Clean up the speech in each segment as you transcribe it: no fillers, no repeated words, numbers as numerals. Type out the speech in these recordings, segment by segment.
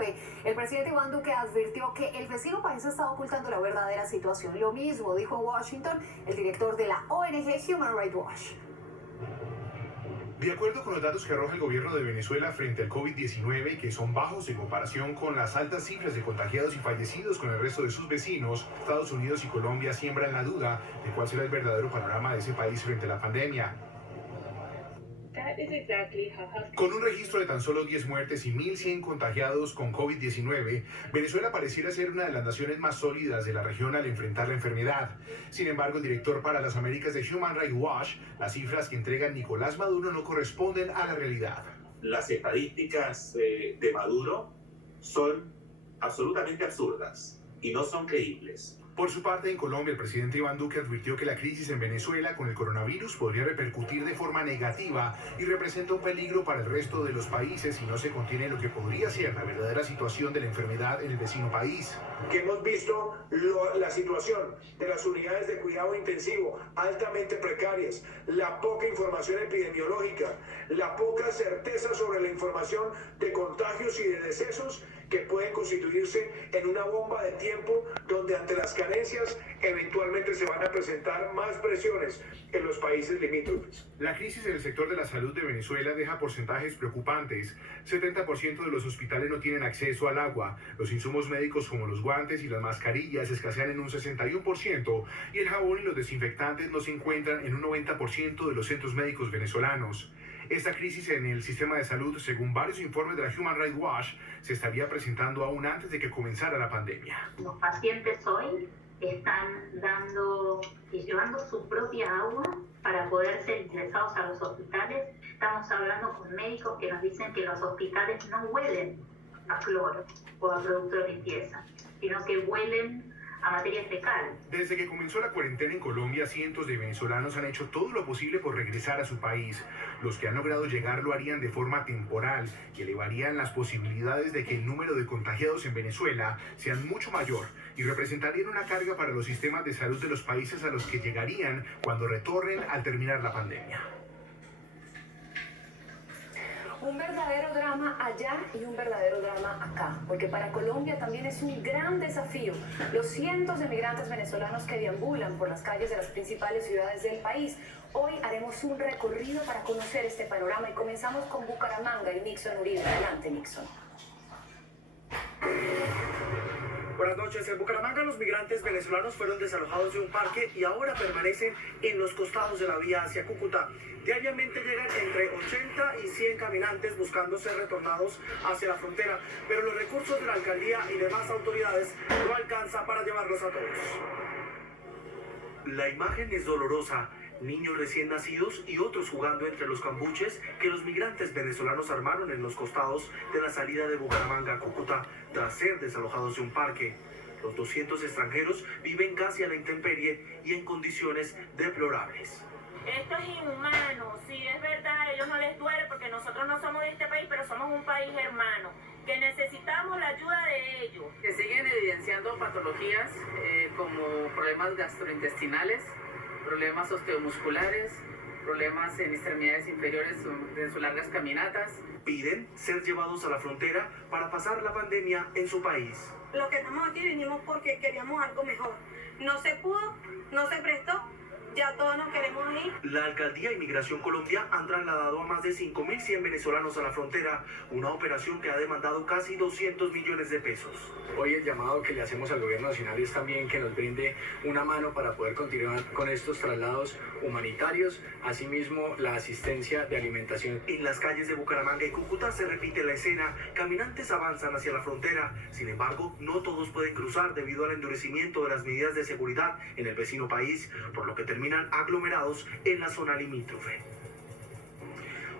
COVID-19. El presidente Iván Duque advirtió que el vecino país está ocultando la verdadera situación. Lo mismo dijo en Washington el director de la ONG Human Rights Watch. De acuerdo con los datos que arroja el gobierno de Venezuela frente al COVID-19, que son bajos en comparación con las altas cifras de contagiados y fallecidos con el resto de sus vecinos, Estados Unidos y Colombia siembran la duda de cuál será el verdadero panorama de ese país frente a la pandemia. Con un registro de tan solo 10 muertes y 1.100 contagiados con COVID-19, Venezuela pareciera ser una de las naciones más sólidas de la región al enfrentar la enfermedad. Sin embargo, el director para las Américas de Human Rights Watch, las cifras que entrega Nicolás Maduro no corresponden a la realidad. Las estadísticas de Maduro son absolutamente absurdas y no son creíbles. Por su parte, en Colombia, el presidente Iván Duque advirtió que la crisis en Venezuela con el coronavirus podría repercutir de forma negativa y representa un peligro para el resto de los países si no se contiene lo que podría ser la verdadera situación de la enfermedad en el vecino país. Que hemos visto la situación de las unidades de cuidado intensivo altamente precarias, la poca información epidemiológica, la poca certeza sobre la información de contagios y de decesos que pueden constituirse en una bomba de tiempo donde ante las carencias eventualmente se van a presentar más presiones en los países limítrofes. La crisis en el sector de la salud de Venezuela deja porcentajes preocupantes. 70% de los hospitales no tienen acceso al agua, los insumos médicos como los guantes y las mascarillas escasean en un 61% y el jabón y los desinfectantes no se encuentran en un 90% de los centros médicos venezolanos. Esta crisis en el sistema de salud, según varios informes de la Human Rights Watch, se estaría presentando aún antes de que comenzara la pandemia. Los pacientes hoy están dando y llevando su propia agua para poder ser ingresados a los hospitales. Estamos hablando con médicos que nos dicen que los hospitales no huelen a cloro o a producto de limpieza, sino que huelen a materia fecal. Desde que comenzó la cuarentena en Colombia, cientos de venezolanos han hecho todo lo posible por regresar a su país. Los que han logrado llegar lo harían de forma temporal y elevarían las posibilidades de que el número de contagiados en Venezuela sean mucho mayor y representarían una carga para los sistemas de salud de los países a los que llegarían cuando retornen al terminar la pandemia. Un verdadero drama allá y un verdadero drama acá, porque para Colombia también es un gran desafío los cientos de migrantes venezolanos que deambulan por las calles de las principales ciudades del país. Hoy haremos un recorrido para conocer este panorama y comenzamos con Bucaramanga y Nixon Uribe. Adelante, Nixon. Buenas noches. En Bucaramanga los migrantes venezolanos fueron desalojados de un parque y ahora permanecen en los costados de la vía hacia Cúcuta. Diariamente llegan entre 80 y 100 caminantes buscando ser retornados hacia la frontera, pero los recursos de la alcaldía y demás autoridades no alcanzan para llevarlos a todos. La imagen es dolorosa. Niños recién nacidos y otros jugando entre los cambuches que los migrantes venezolanos armaron en los costados de la salida de Bucaramanga a Cúcuta tras ser desalojados de un parque. Los 200 extranjeros viven casi a la intemperie y en condiciones deplorables. Esto es inhumano, sí es verdad, a ellos no les duele porque nosotros no somos de este país, pero somos un país hermano, que necesitamos la ayuda de ellos. Que siguen evidenciando patologías como problemas gastrointestinales, problemas osteomusculares, problemas en extremidades inferiores de sus largas caminatas. Piden ser llevados a la frontera para pasar la pandemia en su país. Los que estamos aquí vinimos porque queríamos algo mejor. No se pudo, no se prestó. Ya todos nos queremos ir. La Alcaldía de Inmigración Colombia han trasladado a más de 5.100 venezolanos a la frontera, una operación que ha demandado casi 200 millones de pesos. Hoy el llamado que le hacemos al gobierno nacional es también que nos brinde una mano para poder continuar con estos traslados humanitarios, asimismo la asistencia de alimentación. En las calles de Bucaramanga y Cúcuta se repite la escena, caminantes avanzan hacia la frontera, sin embargo no todos pueden cruzar debido al endurecimiento de las medidas de seguridad en el vecino país, por lo que terminan aglomerados en la zona limítrofe.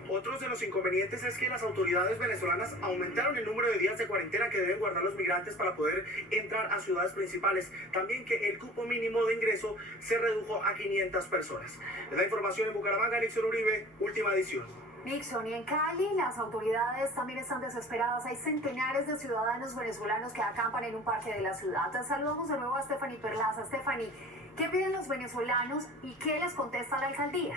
Otros de los inconvenientes es que las autoridades venezolanas aumentaron el número de días de cuarentena que deben guardar los migrantes para poder entrar a ciudades principales. También que el cupo mínimo de ingreso se redujo a 500 personas. Es la información en Bucaramanga, Nixon Uribe, última edición. Nixon, y en Cali las autoridades también están desesperadas. Hay centenares de ciudadanos venezolanos que acampan en un parque de la ciudad. Saludamos de nuevo a Stephanie Perlaza. Stephanie, ¿qué piden los venezolanos y qué les contesta la alcaldía?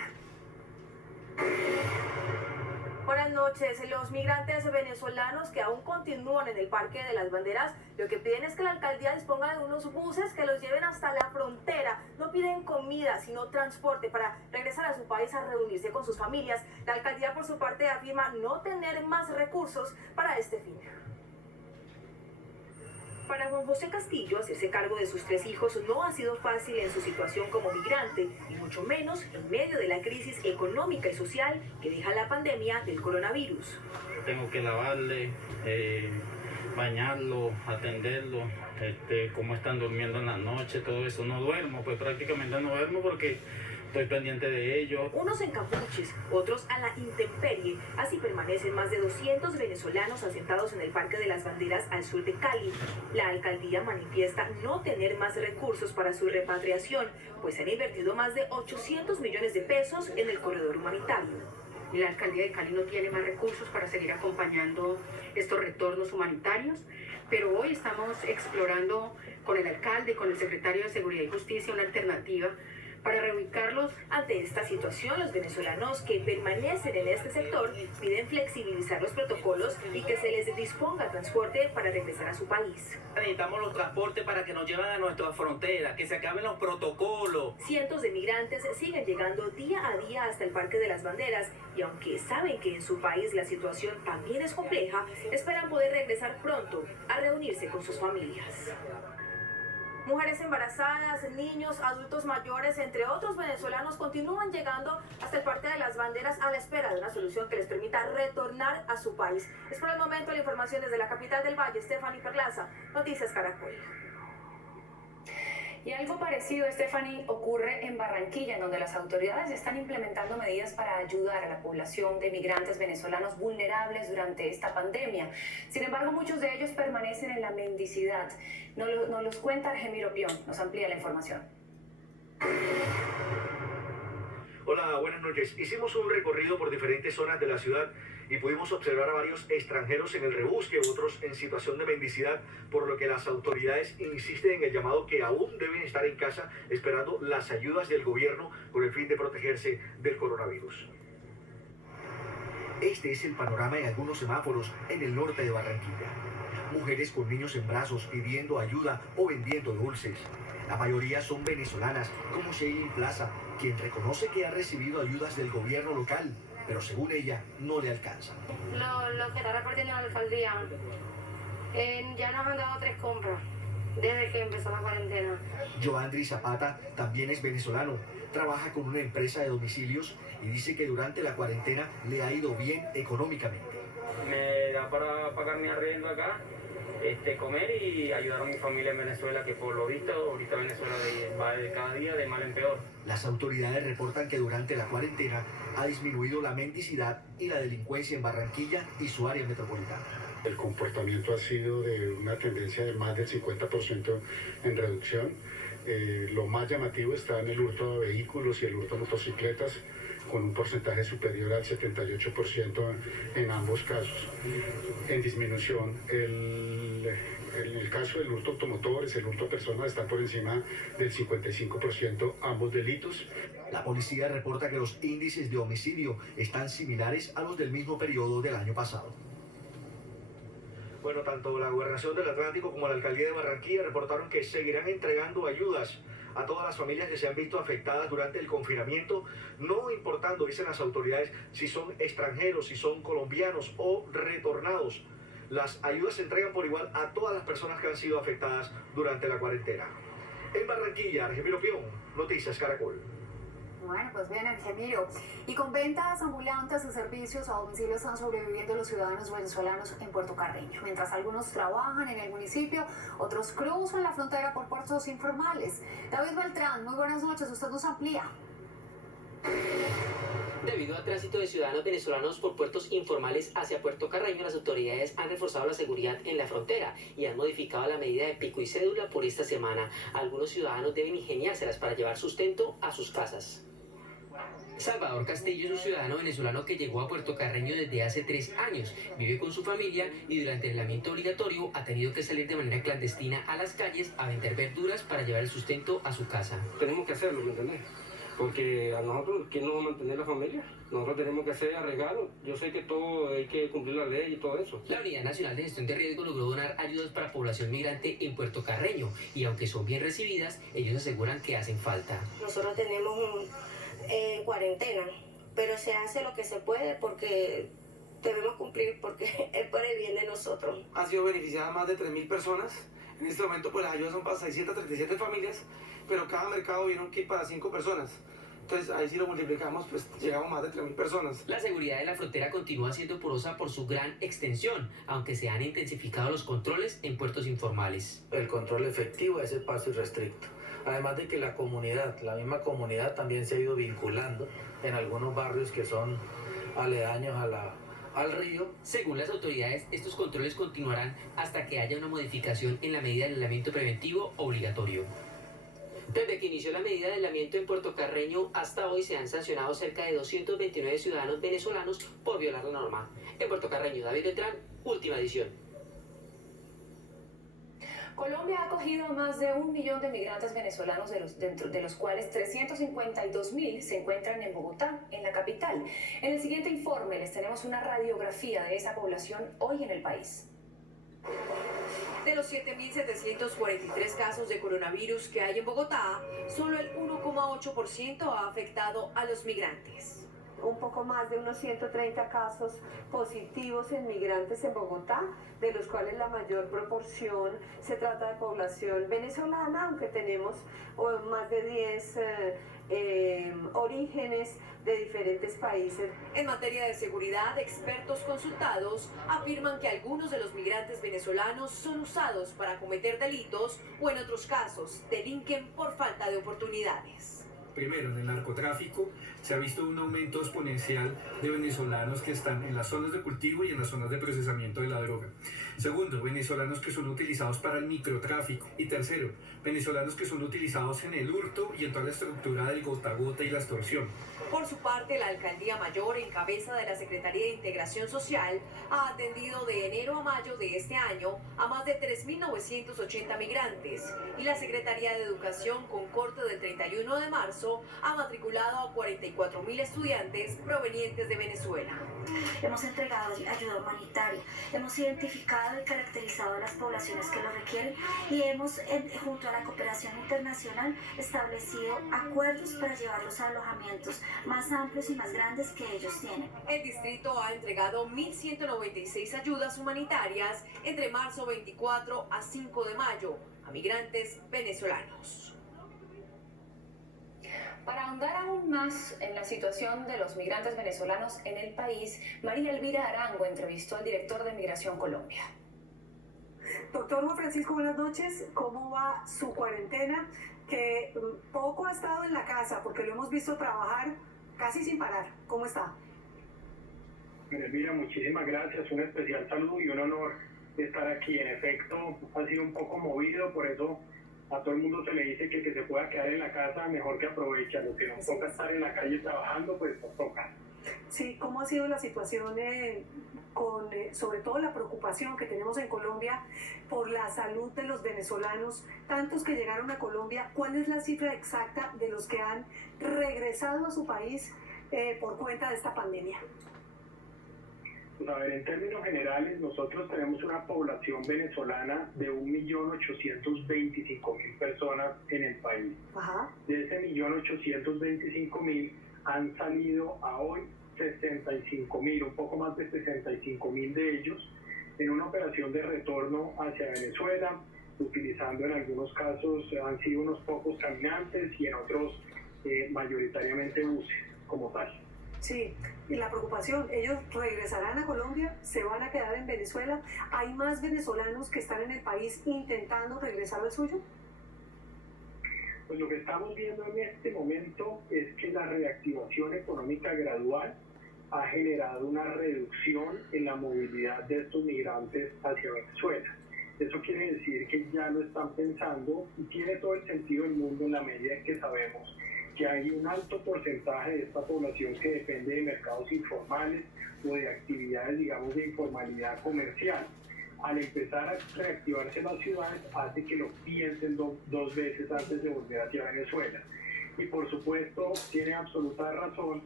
Buenas noches. Los migrantes venezolanos que aún continúan en el Parque de las Banderas, lo que piden es que la alcaldía disponga de unos buses que los lleven hasta la frontera. No piden comida, sino transporte para regresar a su país a reunirse con sus familias. La alcaldía, por su parte, afirma no tener más recursos para este fin. Para Juan José Castillo, hacerse cargo de sus 3 hijos no ha sido fácil en su situación como migrante, y mucho menos en medio de la crisis económica y social que deja la pandemia del coronavirus. Tengo que lavarle, bañarlo, atenderlo, cómo están durmiendo en la noche, todo eso. No duermo, pues prácticamente no duermo porque estoy pendiente de ellos. Unos en capuchis, otros a la intemperie. Así permanecen más de 200 venezolanos asentados en el Parque de las Banderas al sur de Cali. La alcaldía manifiesta no tener más recursos para su repatriación, pues han invertido más de 800 millones de pesos en el corredor humanitario. La alcaldía de Cali no tiene más recursos para seguir acompañando estos retornos humanitarios, pero hoy estamos explorando con el alcalde y con el secretario de Seguridad y Justicia una alternativa para reubicarlos. Ante esta situación, los venezolanos que permanecen en este sector piden flexibilizar los protocolos y que se les disponga transporte para regresar a su país. Necesitamos los transportes para que nos lleven a nuestra frontera, que se acaben los protocolos. Cientos de migrantes siguen llegando día a día hasta el Parque de las Banderas y aunque saben que en su país la situación también es compleja, esperan poder regresar pronto a reunirse con sus familias. Mujeres embarazadas, niños, adultos mayores, entre otros venezolanos, continúan llegando hasta el Parque de las Banderas a la espera de una solución que les permita retornar a su país. Es por el momento la información desde la capital del Valle, Stephanie Perlaza, Noticias Caracol. Y algo parecido, Stephanie, ocurre en Barranquilla, en donde las autoridades están implementando medidas para ayudar a la población de migrantes venezolanos vulnerables durante esta pandemia. Sin embargo, muchos de ellos permanecen en la mendicidad. Nos los cuenta Argemiro Pion, nos amplía la información. Hola, buenas noches. Hicimos un recorrido por diferentes zonas de la ciudad y pudimos observar a varios extranjeros en el rebusque, otros en situación de mendicidad, por lo que las autoridades insisten en el llamado que aún deben estar en casa esperando las ayudas del gobierno con el fin de protegerse del coronavirus. Este es el panorama en algunos semáforos en el norte de Barranquilla. Mujeres con niños en brazos pidiendo ayuda o vendiendo dulces. La mayoría son venezolanas, como Sheilin Plaza, quien reconoce que ha recibido ayudas del gobierno local, pero según ella no le alcanza. Lo que está repartiendo la alcaldía, ya nos han dado 3 compras desde que empezó la cuarentena. Joandri Zapata también es venezolano, trabaja con una empresa de domicilios y dice que durante la cuarentena le ha ido bien económicamente. Me da para pagar mi arriendo acá, comer y ayudar a mi familia en Venezuela, que por lo visto ahorita Venezuela va de cada día de mal en peor. Las autoridades reportan que durante la cuarentena ha disminuido la mendicidad y la delincuencia en Barranquilla y su área metropolitana. El comportamiento ha sido de una tendencia de más del 50% en reducción. Lo más llamativo está en el hurto de vehículos y el hurto de motocicletas, con un porcentaje superior al 78% en ambos casos. En disminución, en el caso del hurto automotores, el hurto a personas están por encima del 55% ambos delitos. La policía reporta que los índices de homicidio están similares a los del mismo periodo del año pasado. Bueno, tanto la Gobernación del Atlántico como la Alcaldía de Barranquilla reportaron que seguirán entregando ayudas a todas las familias que se han visto afectadas durante el confinamiento, no importando, dicen las autoridades, si son extranjeros, si son colombianos o retornados. Las ayudas se entregan por igual a todas las personas que han sido afectadas durante la cuarentena. En Barranquilla, Argemiro Pion, Noticias Caracol. Bueno, pues bien, Argemiro. Y con ventas ambulantes y servicios a domicilio están sobreviviendo los ciudadanos venezolanos en Puerto Carreño. Mientras algunos trabajan en el municipio, otros cruzan la frontera por puertos informales. David Beltrán, muy buenas noches, usted nos amplía. Debido al tránsito de ciudadanos venezolanos por puertos informales hacia Puerto Carreño, las autoridades han reforzado la seguridad en la frontera y han modificado la medida de pico y cédula por esta semana. Algunos ciudadanos deben ingeniárselas para llevar sustento a sus casas. Salvador Castillo es un ciudadano venezolano que llegó a Puerto Carreño desde hace 3 años. Vive con su familia y durante el aislamiento obligatorio ha tenido que salir de manera clandestina a las calles a vender verduras para llevar el sustento a su casa. Tenemos que hacerlo, ¿me entendés? porque a nosotros, ¿quién nos va a mantener la familia? Nosotros tenemos que hacer arreglos. Yo sé que todo hay que cumplir la ley y todo eso. La Unidad Nacional de Gestión de Riesgo logró donar ayudas para población migrante en Puerto Carreño y aunque son bien recibidas, ellos aseguran que hacen falta. Nosotros tenemos cuarentena, pero se hace lo que se puede porque debemos cumplir, porque es por el bien de nosotros. Han sido beneficiadas más de 3.000 personas. En este momento pues las ayudas son para 637 familias, pero cada mercado viene un kit para 5 personas. Entonces ahí si lo multiplicamos pues llegamos a más de 3.000 personas. La seguridad de la frontera continúa siendo porosa por su gran extensión, aunque se han intensificado los controles en puertos informales. El control efectivo es el paso irrestricto. Además de que la comunidad, la misma comunidad también se ha ido vinculando en algunos barrios que son aledaños al río. Según las autoridades, estos controles continuarán hasta que haya una modificación en la medida de aislamiento preventivo obligatorio. Desde que inició la medida de aislamiento en Puerto Carreño hasta hoy se han sancionado cerca de 229 ciudadanos venezolanos por violar la norma. En Puerto Carreño, David Beltrán, última edición. Colombia ha acogido a más de 1 millón de migrantes venezolanos, de los cuales 352.000 se encuentran en Bogotá, en la capital. En el siguiente informe les tenemos una radiografía de esa población hoy en el país. De los 7.743 casos de coronavirus que hay en Bogotá, solo el 1,8% ha afectado a los migrantes. Un poco más de unos 130 casos positivos en migrantes en Bogotá, de los cuales la mayor proporción se trata de población venezolana, aunque tenemos más de 10 orígenes de diferentes países. En materia de seguridad, expertos consultados afirman que algunos de los migrantes venezolanos son usados para cometer delitos o en otros casos delinquen por falta de oportunidades. Primero, en el narcotráfico se ha visto un aumento exponencial de venezolanos que están en las zonas de cultivo y en las zonas de procesamiento de la droga. Segundo, venezolanos que son utilizados para el microtráfico. Y tercero, venezolanos que son utilizados en el hurto y en toda la estructura del gota a gota y la extorsión. Por su parte, la Alcaldía Mayor, en cabeza de la Secretaría de Integración Social, ha atendido de enero a mayo de este año a más de 3.980 migrantes y la Secretaría de Educación, con corte del 31 de marzo, ha matriculado a 44.000 estudiantes provenientes de Venezuela. Hemos entregado ayuda humanitaria, hemos identificado y caracterizado las poblaciones que lo requieren y hemos, junto a la cooperación internacional, establecido acuerdos para llevarlos a alojamientos más amplios y más grandes que ellos tienen. El distrito ha entregado 1.196 ayudas humanitarias entre marzo 24 a 5 de mayo a migrantes venezolanos. Para ahondar aún más en la situación de los migrantes venezolanos en el país, María Elvira Arango entrevistó al director de Migración Colombia. Doctor Juan Francisco, buenas noches. ¿Cómo va su cuarentena? Que poco ha estado en la casa porque lo hemos visto trabajar casi sin parar. ¿Cómo está? Elvira, muchísimas gracias. Un especial saludo y un honor estar aquí. En efecto, ha sido un poco movido, por eso a todo el mundo se le dice que se pueda quedar en la casa, mejor que aprovecha. Lo que nos toca estar en la calle trabajando, pues nos toca. Sí, ¿cómo ha sido la situación con sobre todo la preocupación que tenemos en Colombia por la salud de los venezolanos, tantos que llegaron a Colombia? ¿Cuál es la cifra exacta de los que han regresado a su país por cuenta de esta pandemia? Pues a ver, en términos generales, nosotros tenemos una población venezolana de 1.825.000 personas en el país. Ajá. De ese 1.825.000 han salido a hoy 65.000, un poco más de 65.000 de ellos, en una operación de retorno hacia Venezuela, utilizando en algunos casos, han sido unos pocos caminantes y en otros mayoritariamente buses como tal. Sí, y la preocupación, ¿ellos regresarán a Colombia? ¿Se van a quedar en Venezuela? ¿Hay más venezolanos que están en el país intentando regresar al suyo? Pues lo que estamos viendo en este momento es que la reactivación económica gradual ha generado una reducción en la movilidad de estos migrantes hacia Venezuela. Eso quiere decir que ya lo están pensando y tiene todo el sentido del mundo en la medida en que sabemos que hay un alto porcentaje de esta población que depende de mercados informales o de actividades, digamos, de informalidad comercial. Al empezar a reactivarse las ciudades hace que lo piensen dos veces antes de volver hacia Venezuela. y por supuesto tiene absoluta razón,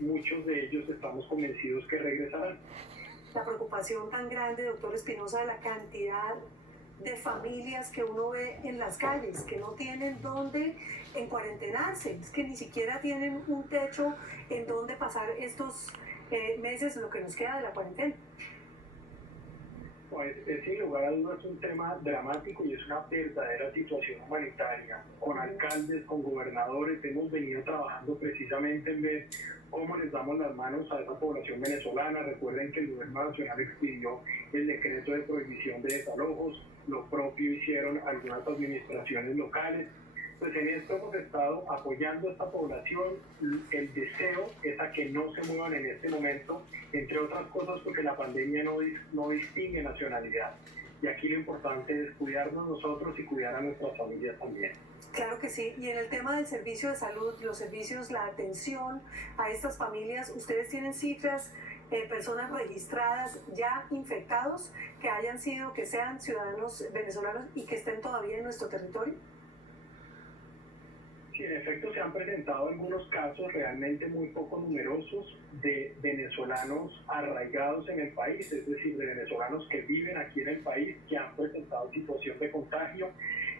muchos de ellos estamos convencidos que regresarán. La preocupación tan grande, doctor Espinosa, de la cantidad de familias que uno ve en las calles, que no tienen dónde encuarentenarse, es que ni siquiera tienen un techo en donde pasar estos meses, lo que nos queda de la cuarentena. Pues sin lugar a dudas un tema dramático y es una verdadera situación humanitaria. Con alcaldes, con gobernadores, hemos venido trabajando precisamente en ver cómo les damos las manos a esa población venezolana. Recuerden que el gobierno nacional expidió el decreto de prohibición de desalojos, lo propio hicieron algunas administraciones locales. Pues en esto hemos estado apoyando a esta población. El deseo es a que no se muevan en este momento, entre otras cosas porque la pandemia no distingue nacionalidad. Y aquí lo importante es cuidarnos nosotros y cuidar a nuestras familias también. Claro que sí. Y en el tema del servicio de salud, los servicios, la atención a estas familias, ¿ustedes tienen cifras, personas registradas ya infectados que sean ciudadanos venezolanos y que estén todavía en nuestro territorio? Sí, en efecto se han presentado algunos casos realmente muy poco numerosos de venezolanos arraigados en el país, es decir, de venezolanos que viven aquí en el país, que han presentado situación de contagio,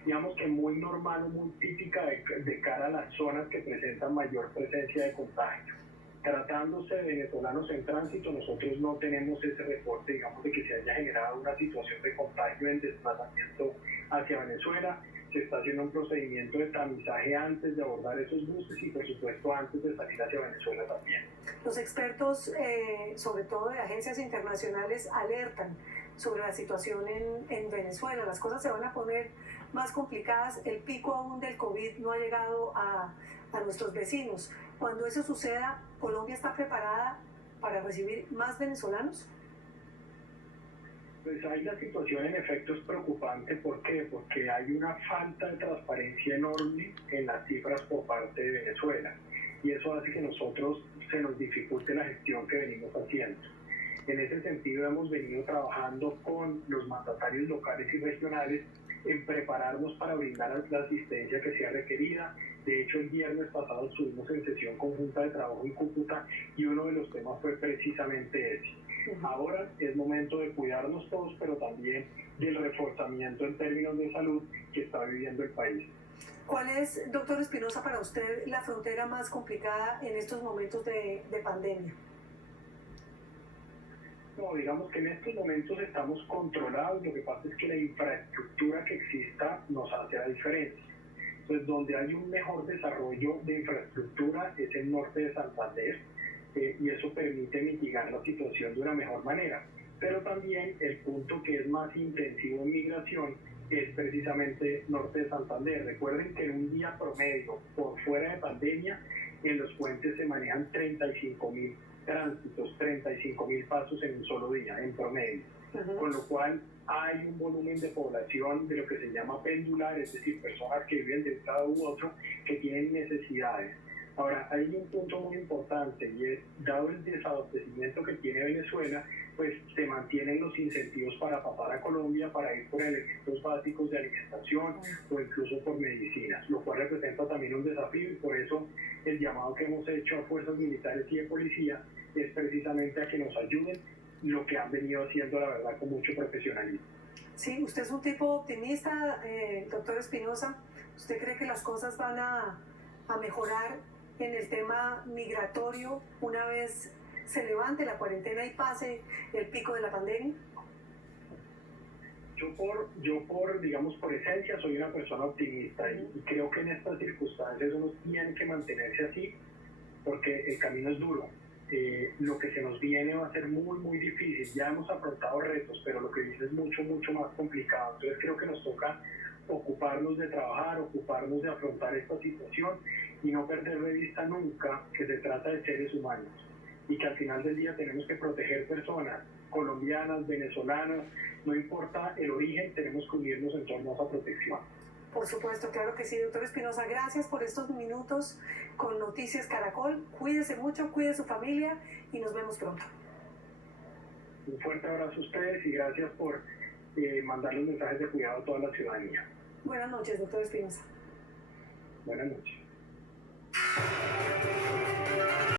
digamos que muy normal o muy típica de cara a las zonas que presentan mayor presencia de contagio. Tratándose de venezolanos en tránsito, nosotros no tenemos ese reporte, digamos, de que se haya generado una situación de contagio en desplazamiento hacia Venezuela. Se está haciendo un procedimiento de tamizaje antes de abordar esos buses y, por supuesto, antes de salir hacia Venezuela también. Los expertos, sobre todo de agencias internacionales, alertan sobre la situación en Venezuela. Las cosas se van a poner más complicadas. El pico aún del COVID no ha llegado a nuestros vecinos. Cuando eso suceda, ¿Colombia está preparada para recibir más venezolanos? Pues ahí la situación en efecto es preocupante. ¿Por qué? Porque hay una falta de transparencia enorme en las cifras por parte de Venezuela y eso hace que nosotros se nos dificulte la gestión que venimos haciendo. En ese sentido hemos venido trabajando con los mandatarios locales y regionales en prepararnos para brindar la asistencia que sea requerida. De hecho, el viernes pasado estuvimos en sesión conjunta de trabajo en Cúcuta y uno de los temas fue precisamente ese. Ahora es momento de cuidarnos todos, pero también del reforzamiento en términos de salud que está viviendo el país. ¿Cuál es, doctor Espinosa, para usted la frontera más complicada en estos momentos de pandemia? No, digamos que en estos momentos estamos controlados. Lo que pasa es que la infraestructura que exista nos hace la diferencia. Entonces, donde hay un mejor desarrollo de infraestructura es el norte de Santander. Y eso permite mitigar la situación de una mejor manera. Pero también el punto que es más intensivo en migración es precisamente norte de Santander. Recuerden que en un día promedio, por fuera de pandemia, en los puentes se manejan 35.000 tránsitos, 35.000 pasos en un solo día, en promedio. Con lo cual hay un volumen de población de lo que se llama pendular, es decir, personas que viven de un lado u otro, que tienen necesidades. Ahora, hay un punto muy importante y es, dado el desabastecimiento que tiene Venezuela, pues se mantienen los incentivos para pasar a Colombia, para ir por elementos básicos de alimentación o incluso por medicinas, lo cual representa también un desafío y por eso el llamado que hemos hecho a fuerzas militares y de policía es precisamente a que nos ayuden, lo que han venido haciendo, la verdad, con mucho profesionalismo. Sí, usted es un tipo optimista, doctor Espinosa. ¿Usted cree que las cosas van a mejorar en el tema migratorio una vez se levante la cuarentena y pase el pico de la pandemia? Yo digamos, por esencia soy una persona optimista y creo que en estas circunstancias uno tiene que mantenerse así porque el camino es duro. Lo que se nos viene va a ser muy, muy difícil. Ya hemos afrontado retos, pero lo que viene es mucho, mucho más complicado. Entonces creo que nos toca ocuparnos de trabajar, ocuparnos de afrontar esta situación y no perder de vista nunca que se trata de seres humanos y que al final del día tenemos que proteger personas colombianas, venezolanas, no importa el origen, tenemos que unirnos en torno a esa protección. Por supuesto, claro que sí, doctor Espinosa. Gracias por estos minutos con Noticias Caracol. Cuídese mucho, cuide su familia y nos vemos pronto. Un fuerte abrazo a ustedes y gracias por mandar los mensajes de cuidado a toda la ciudadanía. Buenas noches, doctor Espinosa. Buenas noches.